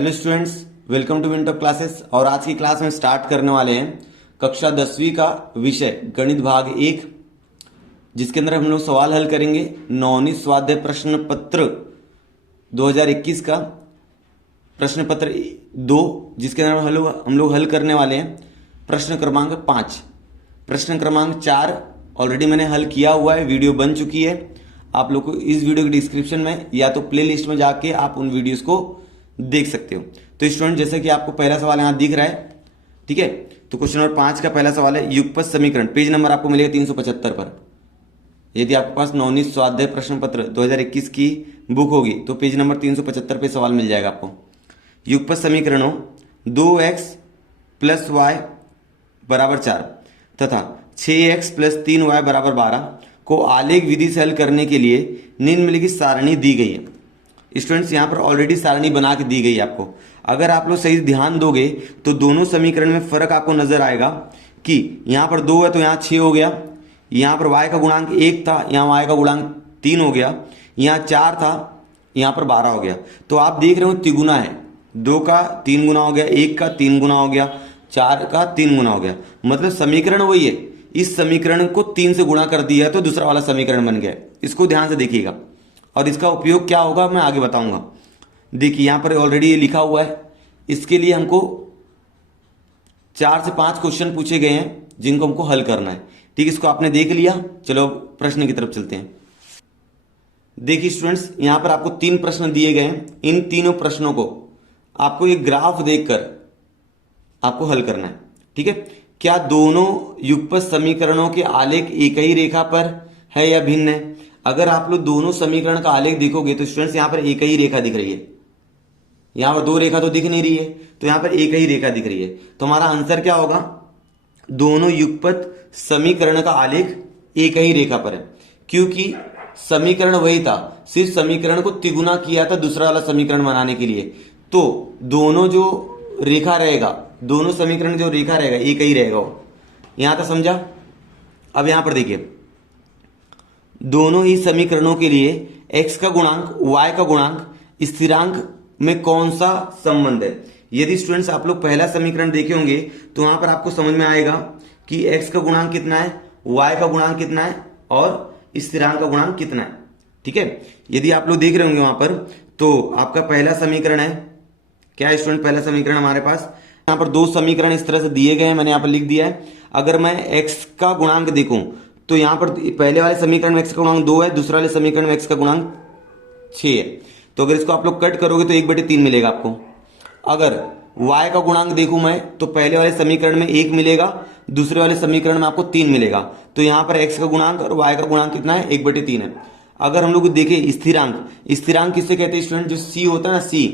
Hello students, welcome to Winter Classes. और आज की क्लास में स्टार्ट करने वाले हैं कक्षा 10वीं का विषय गणित भाग 1, जिसके अंदर हम लोग सवाल हल करेंगे नवनीत स्वाध्याय प्रश्न पत्र 2021 का प्रश्न पत्र 2, जिसके अंदर हम लोग हल करने वाले हैं प्रश्न क्रमांक 5। प्रश्न क्रमांक 4 ऑलरेडी मैंने हल किया हुआ है, वीडियो बन चुकी है। आप लोग को इस वीडियो के डिस्क्रिप्शन में या तो प्ले लिस्ट में जाके आप उन वीडियोस को देख सकते हो। तो स्टूडेंट, जैसे कि आपको पहला सवाल यहाँ दिख रहा है, ठीक है। तो क्वेश्चन नंबर 5 का पहला सवाल है युगपत समीकरण। पेज नंबर आपको मिलेगा 375 पर। यदि आपके पास नवनीत स्वाध्याय प्रश्न पत्र 2021 की बुक होगी तो पेज नंबर 375 पे सवाल मिल जाएगा आपको। युगपत समीकरणों 2x प्लस वाई बराबर 4 तथा 6x प्लस 3y बराबर 12 को आलेख विधि से हल करने के लिए निम्नलिखित सारणी दी गई है। स्टूडेंट्स, यहाँ पर ऑलरेडी सारणी बना के दी गई है आपको। अगर आप लोग सही ध्यान दोगे तो दोनों समीकरण में फर्क आपको नजर आएगा कि यहाँ पर 2 है तो यहाँ 6 हो गया, यहाँ पर y का गुणांक 1 था, यहाँ y का गुणांक 3 हो गया, यहाँ 4 था, यहाँ पर 12 हो गया। तो आप देख रहे हो तिगुना है, 2 का 3 गुना हो गया, 1 का 3 गुना हो गया, 4 का 3 गुना हो गया। मतलब समीकरण वही है। इस समीकरण को 3 से गुणा कर दिया तो दूसरा वाला समीकरण बन गया। इसको ध्यान से देखिएगा और इसका उपयोग क्या होगा मैं आगे बताऊंगा। देखिए यहाँ पर ऑलरेडी ये लिखा हुआ है। इसके लिए हमको 4 से 5 क्वेश्चन पूछे गए हैं जिनको हमको हल करना है। ठीक, इसको आपने देख लिया। चलो प्रश्न की तरफ चलते हैं। देखिए स्टूडेंट्स, यहाँ पर आपको 3 प्रश्न दिए गए हैं। इन तीनों प्रश्नों को आपको एक ग्राफ देखकर आपको हल करना है। ठीक है, क्या दोनों युगपत समीकरणों के आलेख एक ही रेखा पर है या भिन्न है? अगर आप लोग दोनों समीकरण का आलेख देखोगे तो स्टूडेंट्स यहाँ पर एक ही रेखा दिख रही है। यहाँ पर 2 रेखा तो दिख नहीं रही है, तो यहाँ पर एक ही रेखा दिख रही है। तो हमारा आंसर क्या होगा? दोनों युगपत समीकरण का आलेख एक ही रेखा पर है, क्योंकि समीकरण वही था, सिर्फ समीकरण को तिगुना किया था दूसरा वाला समीकरण बनाने के लिए। तो दोनों जो रेखा रहेगा, दोनों समीकरण जो रेखा रहेगा एक ही रहेगा वो। यहां तक समझा? अब यहां पर देखिए, दोनों ही समीकरणों के लिए x का गुणांक y का गुणांक स्थिरांक में कौन सा संबंध है? यदि स्टूडेंट्स आप लोग पहला समीकरण देखे होंगे तो वहां पर आपको समझ में आएगा कि x का गुणांक कितना है, y का गुणांक कितना है और स्थिरांक का गुणांक कितना है। ठीक है, यदि आप लोग देख रहे होंगे वहां पर तो आपका पहला समीकरण है क्या है स्टूडेंट? पहला समीकरण हमारे पास यहाँ पर 2 समीकरण इस तरह से दिए गए हैं, मैंने यहाँ पर लिख दिया है। अगर मैं x का गुणांक देखूं तो यहाँ पर पहले वाले समीकरण में x का गुणांक 2 है, दूसरे वाले समीकरण में x का गुणांक 6 है। तो अगर इसको आप लोग कट करोगे तो 1/3 मिलेगा आपको। अगर y का गुणांक देखूं मैं तो पहले वाले समीकरण में 1 मिलेगा, दूसरे वाले समीकरण में आपको 3 मिलेगा। तो यहाँ पर x का गुणांक और y का गुणांक कितना है? 1/3 है। अगर हम लोग देखें स्थिरांक, स्थिरांक किससे कहते हैं स्टूडेंट? जो c होता है ना, c,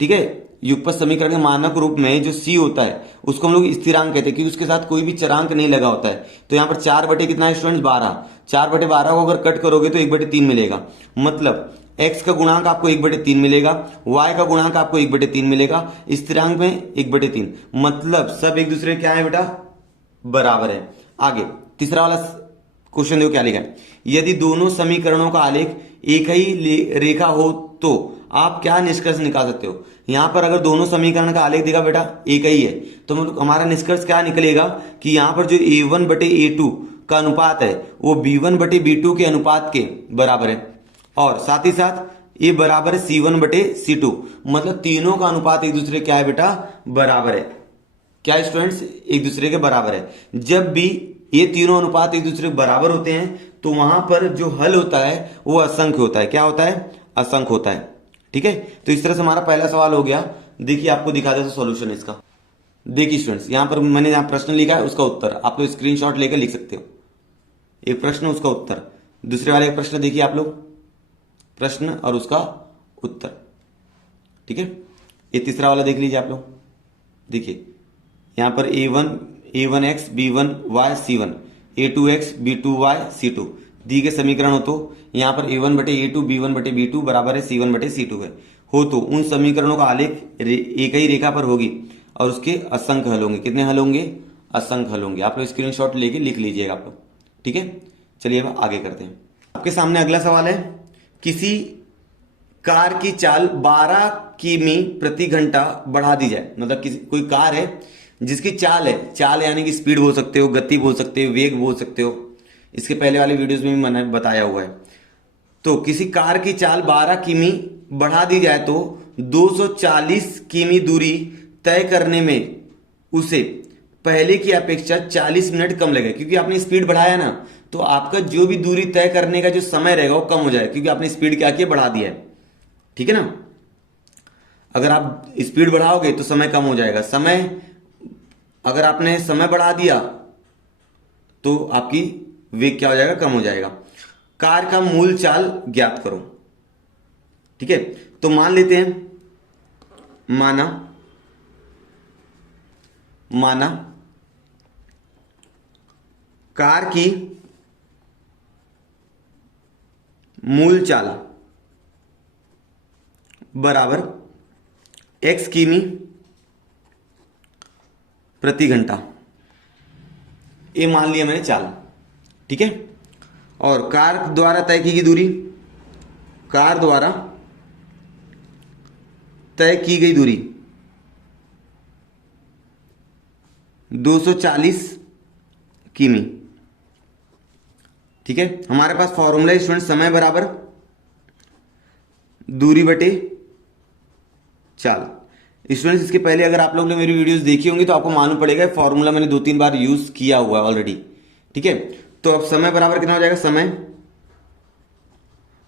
ठीक है, युगपत समीकरण के मानक रूप में जो c होता है उसको हम लोग स्थिरांक कहते हैं, क्योंकि उसके साथ कोई भी चरांक नहीं लगा होता है। तो यहाँ पर 4 कितना है स्टूडेंट्स? 12। 4/12 को अगर कट करोगे तो 1/3 मिलेगा। मतलब x का गुणांक आपको 1/3 मिलेगा, y का गुणांक आपको 1/3 मिलेगा, स्थिरांक में 1/3। मतलब सब एक दूसरे क्या है बेटा? बराबर है। आगे तीसरा वाला क्वेश्चन देखो क्या लिखा है। यदि दोनों समीकरणों का आलेख एक ही रेखा हो तो आप क्या निष्कर्ष निकाल सकते हो? यहां पर अगर दोनों समीकरण का आलेख देखा बेटा एक ही है तो हमारा निष्कर्ष क्या निकलेगा कि यहां पर जो a1/a2 का अनुपात है वो b1/b2 के अनुपात के बराबर है, और साथ ही साथ ये बराबर है c1/c2। मतलब तीनों का अनुपात एक दूसरे क्या है बेटा? बराबर है। क्या स्टूडेंट्स? एक दूसरे के बराबर है। जब भी ये तीनों अनुपात एक दूसरे के बराबर होते हैं तो वहां पर जो हल होता है वो असंख्य होता है। क्या होता है? असंख्य होता है। ठीक है, तो इस तरह से हमारा पहला सवाल हो गया। देखिए आपको दिखा देता सॉल्यूशन इसका। देखिए स्टूडेंट्स, यहां पर मैंने जहां प्रश्न लिखा है उसका उत्तर आप लोग स्क्रीनशॉट लेकर लिख सकते हो। एक प्रश्न उसका उत्तर, दूसरे वाले प्रश्न देखिए आप लोग, प्रश्न और उसका उत्तर। ठीक है, ये तीसरा वाला देख लीजिए आप लोग। देखिए यहां पर a1x b1y c1, a2x b2y c2 दी गए समीकरण हो तो यहाँ पर a1/a2 b1/b2 बराबर है c1/c2 है। हो तो उन समीकरणों का आलेख एक ही रेखा पर होगी और उसके असंख्य हल होंगे। कितने हल होंगे? असंख्य हल होंगे। आप लोग स्क्रीनशॉट लेके लिख लीजिएगा आप लोग। ठीक है, चलिए अब आगे करते हैं। आपके सामने अगला सवाल है, किसी कार की चाल 12 किमी प्रति घंटा बढ़ा दी जाए, मतलब किसी कोई कार है जिसकी चाल है, चाल यानी कि स्पीड बोल सकते हो, गति बोल सकते हो, वेग बोल सकते हो, इसके पहले वाले वीडियोस में भी मैंने बताया हुआ है। तो किसी कार की चाल 12 किमी बढ़ा दी जाए तो 240 किमी दूरी तय करने में उसे पहले की अपेक्षा 40 मिनट कम लगेगा, क्योंकि आपने स्पीड बढ़ाया ना, तो आपका जो भी दूरी तय करने का जो समय रहेगा वो कम हो जाएगा, क्योंकि आपने स्पीड क्या किया, बढ़ा दिया है। ठीक है ना। अगर आप स्पीड बढ़ाओगे तो समय कम हो जाएगा, समय अगर आपने समय बढ़ा दिया तो आपकी वेग क्या हो जाएगा, कम हो जाएगा। कार का मूल चाल ज्ञात करो। ठीक है, तो मान लेते हैं, माना कार की मूल चाल बराबर x किमी प्रति घंटा, ये मान लिया मैंने चाल। ठीक है, और कार द्वारा तय की गई दूरी, कार द्वारा तय की गई दूरी 240 किमी। ठीक है, हमारे पास फॉर्मूला स्टूडेंट समय बराबर दूरी बटे चाल। स्टूडेंट्स इसके पहले अगर आप लोग ने मेरी वीडियोस देखी होंगी तो आपको मालूम पड़ेगा, फॉर्मूला मैंने 2-3 बार यूज किया हुआ है ऑलरेडी। ठीक है, तो अब समय बराबर कितना हो जाएगा, समय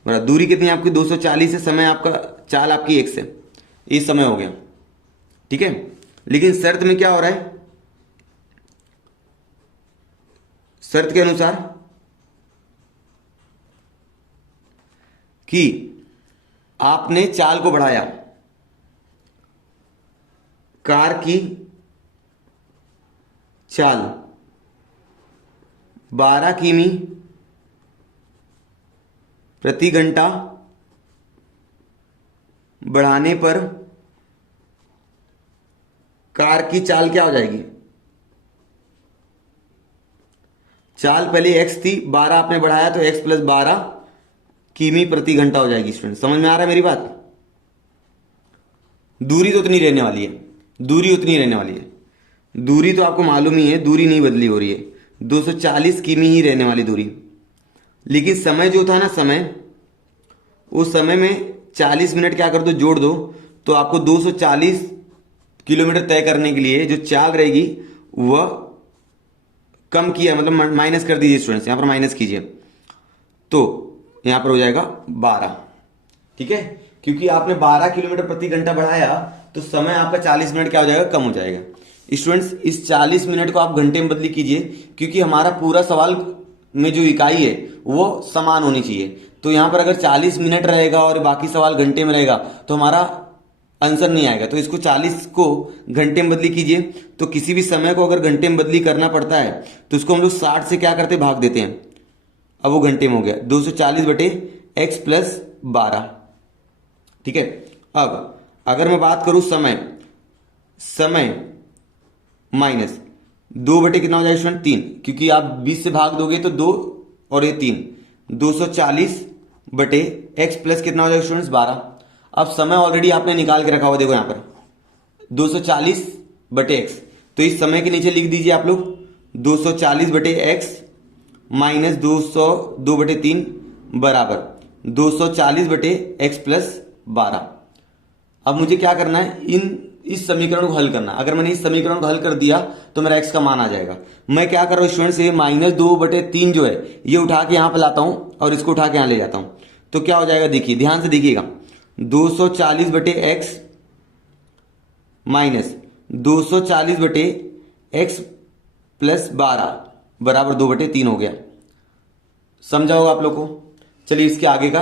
बराबर दूरी कितनी है आपकी 240 है, समय आपका चाल आपकी x है, ये समय हो गया। ठीक है, लेकिन शर्त में क्या हो रहा है, शर्त के अनुसार कि आपने चाल को बढ़ाया, कार की चाल 12 किमी प्रति घंटा बढ़ाने पर कार की चाल क्या हो जाएगी, चाल पहले x थी, 12 आपने बढ़ाया तो x प्लस 12 किमी प्रति घंटा हो जाएगी। स्टूडेंट समझ में आ रहा है मेरी बात। दूरी तो उतनी रहने वाली है, दूरी उतनी रहने वाली है, दूरी तो आपको मालूम ही है, दूरी नहीं बदली हो रही है, 240 किमी ही रहने वाली दूरी। लेकिन समय जो था ना, समय, उस समय में 40 मिनट क्या कर दो, जोड़ दो, तो आपको 240 किलोमीटर तय करने के लिए जो चाल रहेगी वह कम किया, मतलब माइनस कर दीजिए स्टूडेंट्स, यहां पर माइनस कीजिए, तो यहां पर हो जाएगा 12। ठीक है, क्योंकि आपने 12 किलोमीटर प्रति घंटा बढ़ाया तो समय आपका 40 मिनट क्या हो जाएगा, कम हो जाएगा। स्टूडेंट्स इस 40 मिनट को आप घंटे में बदली कीजिए, क्योंकि हमारा पूरा सवाल में जो इकाई है वो समान होनी चाहिए। तो यहां पर अगर 40 मिनट रहेगा और बाकी सवाल घंटे में रहेगा तो हमारा आंसर नहीं आएगा। तो इसको 40 को घंटे में बदली कीजिए, तो किसी भी समय को अगर घंटे में बदली करना पड़ता है तो उसको हम लोग 60 से क्या करते, भाग देते हैं। अब वो घंटे में हो गया 240 बटे x प्लस 12। ठीक है, अब अगर मैं बात करूं समय, समय माइनस 2 बटे कितना हो जाएगा स्टूडेंट, 3, क्योंकि आप 20 से भाग दोगे तो 2 और ये 3, 240 बटे x प्लस कितना हो जाएगा स्टूडेंट्स, 12। अब समय ऑलरेडी आपने निकाल के रखा हुआ, देखो यहां पर 240 बटे x, तो इस समय के नीचे लिख दीजिए आप लोग 240 बटे x माइनस 202 बटे 3 बराबर 240 बटे x प्लस 12। अब मुझे क्या करना है, इस समीकरण को हल करना। अगर मैंने इस समीकरण को हल कर दिया तो मेरा x का मान आ जाएगा। मैं क्या कर रहा हूं स्टूडेंट्स, ये -2 बटे 3 जो है ये उठा के यहां पर लाता हूं और इसको उठा के यहां ले जाता हूं, तो क्या हो जाएगा, देखिए ध्यान से देखिएगा, 240 बटे x माइनस 240 बटे x प्लस 12 बराबर 2 बटे 3 हो गया। समझा होगा आप लोग को। चलिए इसके आगे का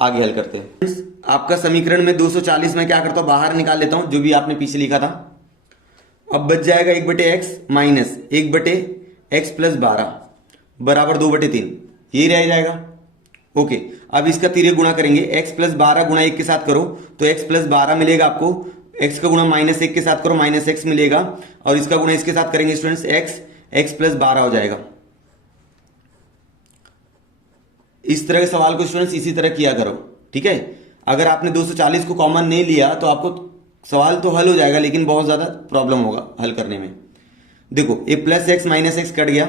आगे हल करते हैं। आपका समीकरण में 240 में क्या करता हूं, बाहर निकाल लेता हूं जो भी आपने पीछे लिखा था। अब बच जाएगा 1 बटे x माइनस 1 बटे x प्लस 12 बराबर 2 बटे 3, यही रह जाएगा। ओके, अब इसका तिरे गुणा करेंगे, x प्लस 12 गुणा 1 के साथ करो तो x प्लस 12 मिलेगा आपको, x का गुणा -1 के साथ करो -x मिलेगा, और इसका गुणा इसके साथ करेंगे स्टूडेंट्स x प्लस 12 हो जाएगा। इस तरह के सवाल को स्टूडेंट्स इसी तरह किया करो। ठीक है, अगर आपने 240 को कॉमन नहीं लिया तो आपको सवाल तो हल हो जाएगा, लेकिन बहुत ज़्यादा प्रॉब्लम होगा हल करने में। देखो ये plus x minus x cut गया,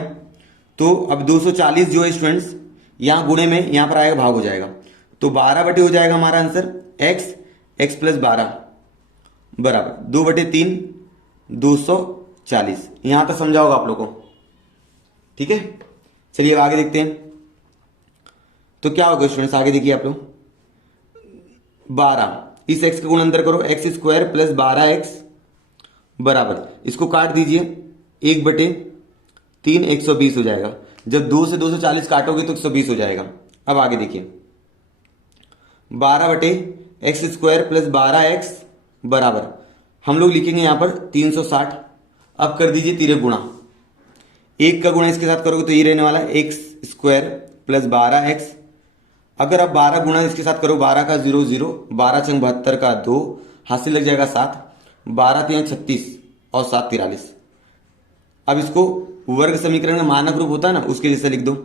तो अब 240 जो है स्टूडेंट्स यहाँ गुणे में यहाँ पर आएगा भाग हो जाएगा, तो 12 हो जाएगा हमारा आंसर एक्स, एक्स प्लस 12 बराबर 2/3 240। यहां तक समझा होगा आप लोगों को, ठीक है। चलिए अब आगे देखते हैं। तो क्या होगा स्टूडेंट्स, आगे देखिए आप लोग, 12 इस x का गुण अंदर करो, एक्स स्क्वायर प्लस 12x बराबर, इसको काट दीजिए 1/3 120 हो जाएगा। जब 2 से 240 काटोगे तो 120 हो जाएगा। अब आगे देखिए 12/x स्क्वायर प्लस 12x बराबर, हम लोग लिखेंगे यहां पर 360। अब कर दीजिए तिरक गुणा, 1 का गुणा इसके साथ करोगे तो ये रहने वाला है एक्स स्क्वायर प्लस 12x। अगर आप 12 गुणा इसके साथ करो, 12 का 0 0, 12 × 72 का 2, हासिल लग जाएगा 7, 12 × 36 और 7 43। अब इसको वर्ग समीकरण में मानक रूप होता है ना, उसके जैसे लिख दो,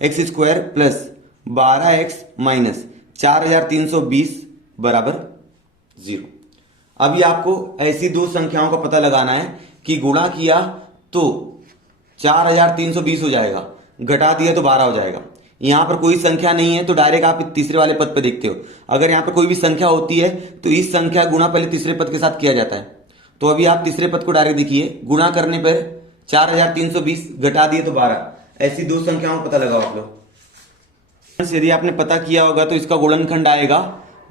x square plus 12x minus 4320 बराबर 0। अभी आपको ऐसी दो संख्याओं का पता लगाना है कि गुणा किया तो 4320 हो जाएगा, घटा दिया तो 12 हो जाएगा। यहां पर कोई संख्या नहीं है तो डायरेक्ट आप तीसरे वाले पद पे देखते हो। अगर यहां पर कोई भी संख्या होती है तो इस संख्या गुणा पहले तीसरे पद के साथ किया जाता है। तो अभी आप तीसरे पद को डायरेक्ट देखिए, गुणा करने पर 4320 घटा दिए तो 12। ऐसी दो संख्याओं का पता लगाओ आप लोग। यदि आपने पता किया होगा तो इसका गुणनखंड आएगा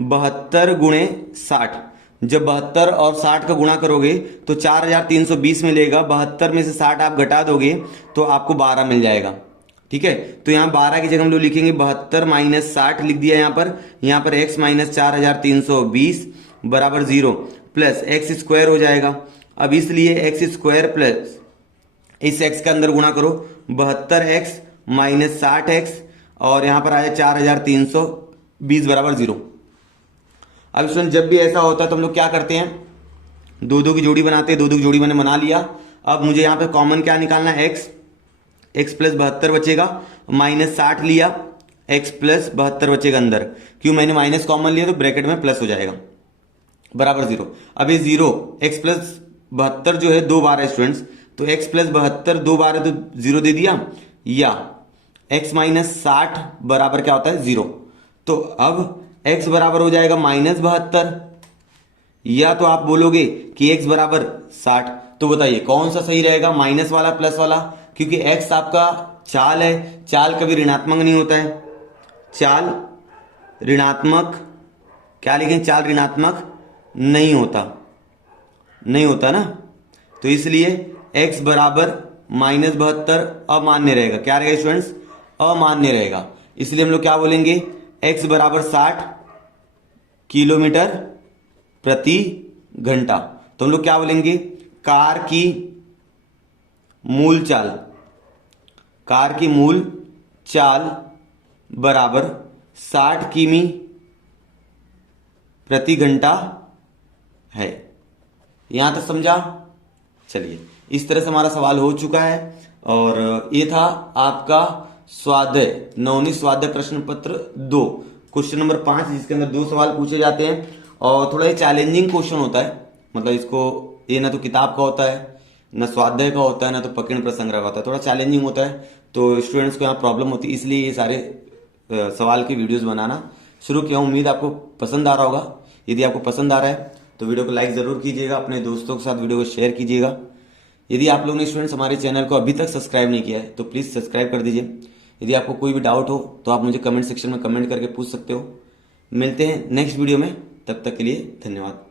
72 गुणे 60। जब 72 और 60 का गुणा करोगे तो 4320 मिलेगा, 72 में से 60 आप घटा दोगे तो आपको 12 मिल जाएगा, ठीक है। तो यहाँ 12 की जगह हम लोग लिखेंगे 72 माइनस 60 लिख दिया यहाँ पर x माइनस 4320 बराबर 0 प्लस एक्स स्क्वायर हो जाएगा। अब इसलिए एक्स स्क्वायर प्लस इस x का अंदर गुणा करो 72x माइनस 60x और यहाँ पर आया 4320 बराबर 0। अब स्टूडेंट जब भी ऐसा होता है तो हम लोग क्या करते हैं, 2 की जोड़ी बनाते हैं। 2 की जोड़ी मैंने बना लिया। अब मुझे यहाँ पे कॉमन क्या निकालना है, x प्लस 72 बचेगा, माइनस 60 लिया, x प्लस 72 बचेगा अंदर, क्यों मैंने माइनस कॉमन लिया तो ब्रैकेट में प्लस हो जाएगा बराबर 0। अब ये 0 x प्लस 72 जो है 2 बार है स्टूडेंट्स, तो x प्लस 72 2 बार है तो 0 दे दिया, या x माइनस 60 बराबर क्या होता है 0। तो अब x बराबर हो जाएगा माइनस 72, या तो आप बोलोगे कि x बराबर 60। तो बताइए कौन सा सही रहेगा, माइनस वाला प्लस वाला, क्योंकि x आपका चाल है, चाल कभी ऋणात्मक नहीं होता है। चाल ऋणात्मक, क्या लिखें, चाल ऋणात्मक नहीं होता ना, तो इसलिए x बराबर माइनस 72 अमान्य रहेगा। क्या रहेगा स्टूडेंट्स, अमान्य रहेगा। इसलिए हम लोग क्या बोलेंगे, x बराबर 60 किलोमीटर प्रति घंटा। तो हम लोग क्या बोलेंगे, कार की मूल चाल बराबर 60 किमी प्रति घंटा है। यहां तक समझा। चलिए इस तरह से हमारा सवाल हो चुका है और ये था आपका स्वाध्याय 9वीं स्वाध्याय प्रश्न पत्र 2 क्वेश्चन नंबर 5, जिसके अंदर 2 सवाल पूछे जाते हैं और थोड़ा चैलेंजिंग क्वेश्चन होता है। मतलब इसको ये ना तो किताब का होता है, ना स्वाध्याय का होता है, ना तो पकड़ प्रसंग्रह का होता है, थोड़ा चैलेंजिंग होता है। तो स्टूडेंट्स को यहाँ प्रॉब्लम होती है, इसलिए ये सारे सवाल की वीडियोस बनाना शुरू किया। उम्मीद आपको पसंद आ रहा होगा। यदि आपको पसंद आ रहा है तो वीडियो को लाइक ज़रूर कीजिएगा, अपने दोस्तों के साथ वीडियो को शेयर कीजिएगा। यदि आप लोगों ने स्टूडेंट्स हमारे चैनल को अभी तक सब्सक्राइब नहीं किया है तो प्लीज़ सब्सक्राइब कर दीजिए। यदि आपको कोई भी डाउट हो तो आप मुझे कमेंट सेक्शन में कमेंट करके पूछ सकते हो। मिलते हैं नेक्स्ट वीडियो में, तब तक के लिए धन्यवाद।